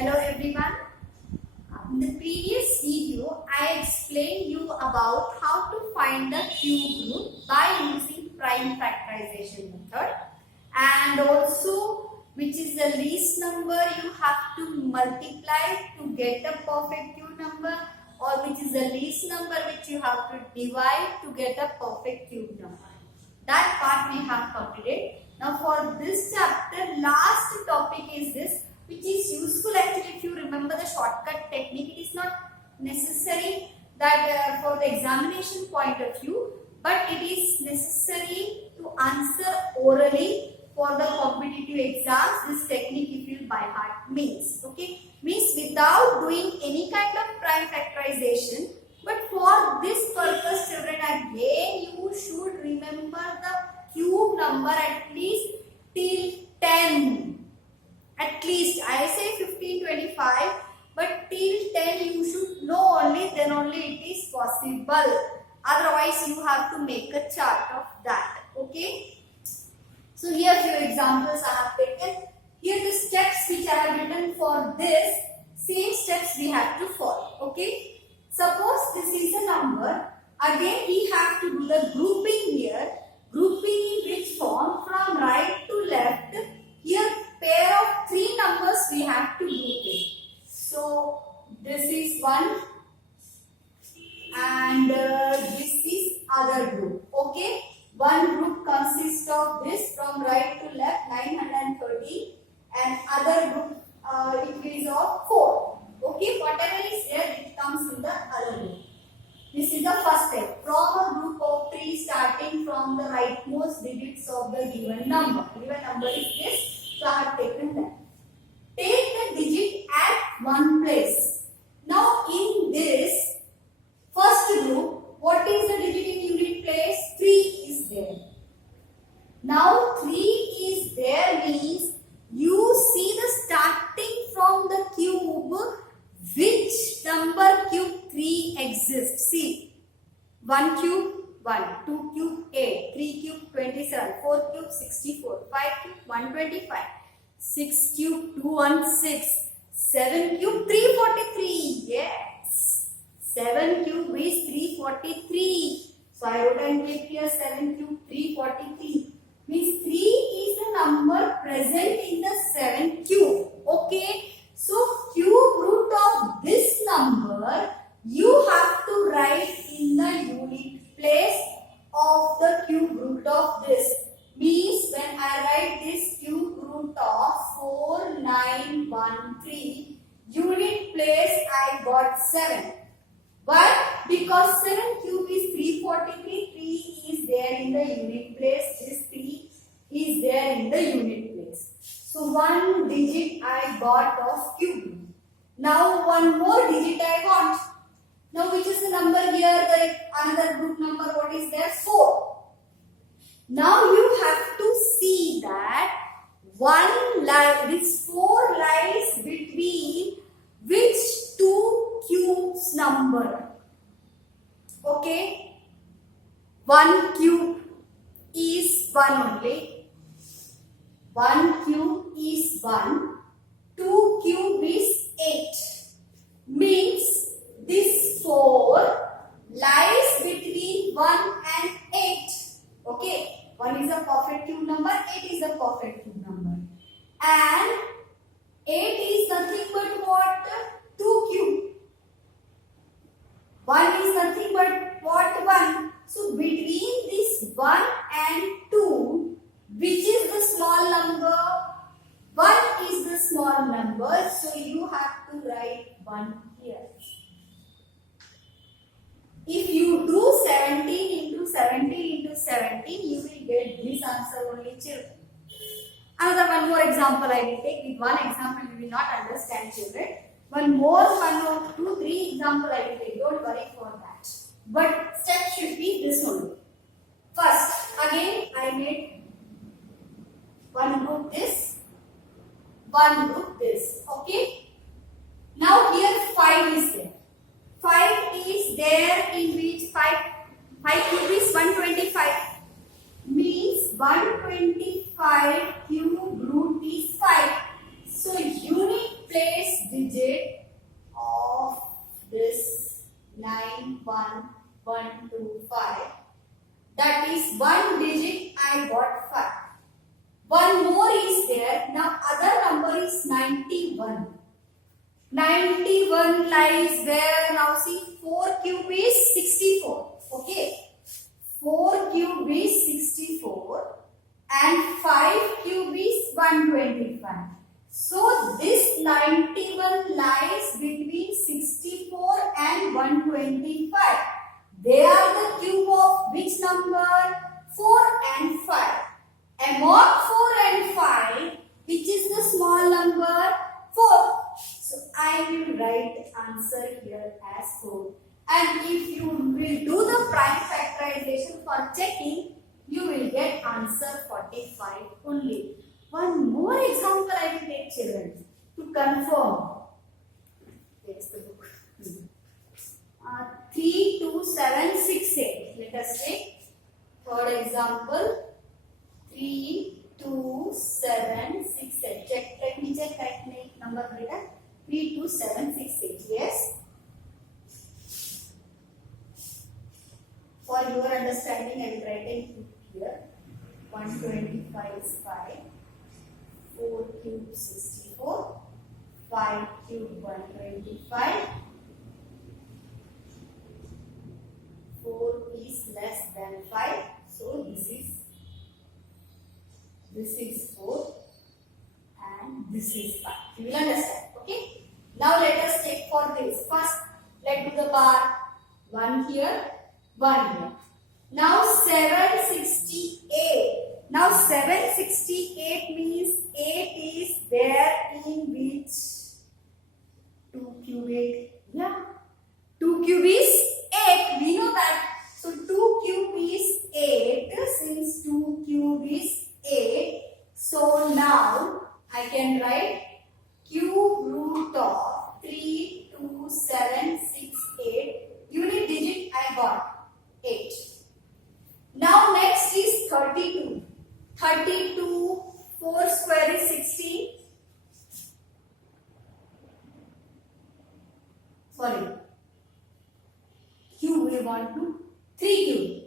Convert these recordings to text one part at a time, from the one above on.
Hello everyone. In the previous video, I explained you about how to find the cube root by using prime factorization method, and also which is the least number you have to multiply to get a perfect cube number, or which is the least number which you have to divide to get a perfect cube number. That part we have completed. Now for this chapter, last topic is this, which is useful actually if you remember the shortcut technique. It is not necessary that for the examination point of view, but it is necessary to answer orally for the competitive exams. This technique if you by heart means, okay, means without doing any kind of prime factorization. But for this purpose, children, again you should remember the cube number at least till 10. At least I say 15, 25, but till 10 you should know only, then only it is possible. Otherwise you have to make a chart of that. Okay. So here few examples I have taken. Here the steps which I have written for this, same steps we have to follow. Okay. Suppose this is a number. Again we have to do the grouping here. Grouping in which form? From right to left. Here pair of three numbers we have to group it. So this is one and this is other group. Okay. One group consists of this from right to left 930 and other group it is of 4. Okay. Whatever is there it comes in the other group. This is the first step. From a group of 3 starting from the rightmost digits of the given number. Given number is this. So I have taken that. Take the digit at one place. Now in this first group, what is the digit in unit place? 3 is there. Now 3 is there means you see the starting from the cube, which number cube 3 exists. See, 1 cube 1, 2 cube 8, 3 cube 27, 4 cube 64, 5 cube 125, 6 cube 216, 7 cube 343. Yes, 7 cube is 343. So I wrote and kept here 7 cube 343. Means 3 is the number present in the 7 cube. Okay. So cube root of this number you have to write in the unit place of the cube root of this. Means when I write this cube root of 4913, unit place I got 7. Why? Because 7 cube is 343, 3 is there in the unit place, this 3 is there in the unit place. So one digit I got of cube. Now one more digit I want. Now which is the number here, the another group number, what is there? 4. Now you have to see that one line, this 4 lies between which two cubes number? Okay. 1 cube is 1 only. 1 cube is 1. 2 cube is 8. Means this 4 lies between 1 and 8. Okay. 1 is a perfect cube number, 8 is a perfect cube number. And 8 is nothing but what? 2 cube. 1 is nothing but what? 1. So between this 1 and 2, which is the small number? 1 is the small number. So you have to write 1 here. If you do 17 into 17 into 17, you will get this answer only, children. Another one more example I will take. With one example you will not understand, children. One more, 1 or 2, 3 example I will take. Don't worry for that. But step should be this only. First, again I made one group this, one group this. Okay. Now here 5 is there. 5 is there in which 5 cube is 125. Means 125 cube root is 5. So unit place That is one digit I got 5. One more is there. Now other number is 91. 91 lies where? Now see, 4 cube is 64. Okay. 4 cube is 64 and 5 cube is 125. So this 91 lies between 64 and 125. They are the cube of which number? 4 and 5. Among 4 and 5, which is the small number? 4. So I will write answer here as 4. And if you will do the prime factorization for checking, you will get answer 45 only. One more example I will take, children, to confirm. There is the book. 3, 2, 7, 6, 8. Let us take third example. 3, 2, 7, 6, 8. Check. Let me check correct number written. 3, 2, 7, 6, 8. Yes. For your understanding, I will write it here. 125 is 5. 4 cube 64. 5 cube 125. 4 is less than 5. So this is 4 and this is 5. You will understand. Okay. Now let us take for this. First, let's do the part. 1 here, 1 here. Now 768. Now 768 means 8 is there in which 2 cube 8. Yeah. 2 cube is 8. We know that. So 2 cube is 8. Since 2 cube is 8. So now I can write cube root of 3, 2, 7, 6, 8. Unit digit I got 8. Now next is 32. 32, 4 square is 16. Sorry. Cube we want to 3 cube.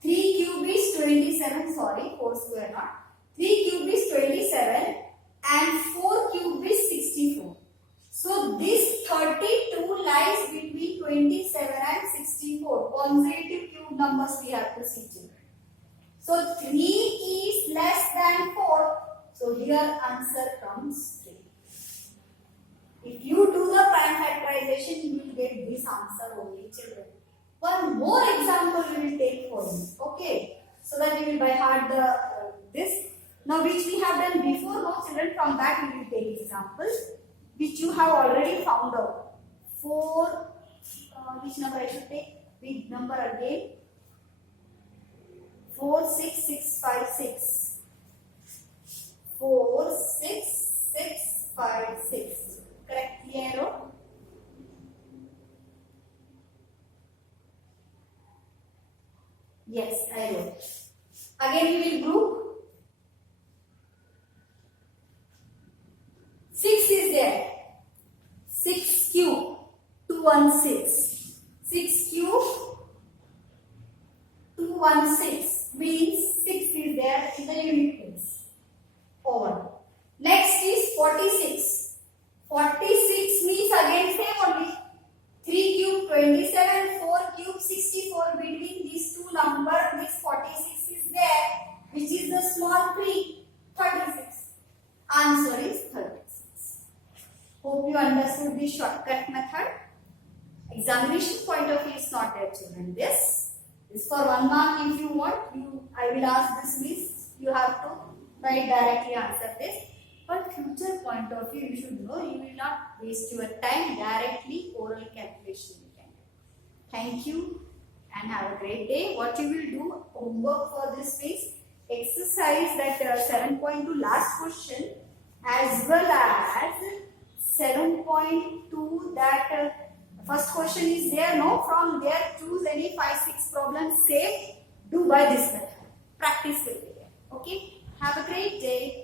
3 cube is 27. Sorry, 4 square not. 3 cube is 27 and 4 cube is 64. So this 32 lies between 27 and 64. Consecutive cube numbers we have to see, children. So 3 is less than 4. So here answer comes 3. If you do the prime factorization, you will get this answer only, children. One more example we will take for you. Okay. So that you will by heart this. Now which we have done before. No, children, from that we will take examples which you have already found out. 4, which number I should take? Big number again. 4, 6, 6, 5, 6. 4, 6, 6, 5, 6. Correctly I wrote. Yes, I wrote. Again we will group. 6 is there. 6 cube 216. 6 cube 216 means 6 is there in the unit place. Over. Next is 46. 46 means again same only. 3 cube 27, 4 cube 64. Between these two numbers, this 46 is there, which is the small 3, 36. Answer is 36. Hope you understood the shortcut method. Examination point of view is not there, children. This is for 1 mark. If you want, I will ask this list. You have to write directly answer this. But future point of view, you should know you will not waste your time. Directly oral calculation you can do. Thank you and have a great day. What you will do, homework for this is exercise that 7.2 last question as well as 7.2 that first question is there. No, from there choose any 5-6 problems. Save, do by this method. Practice will be there. Okay. Have a great day.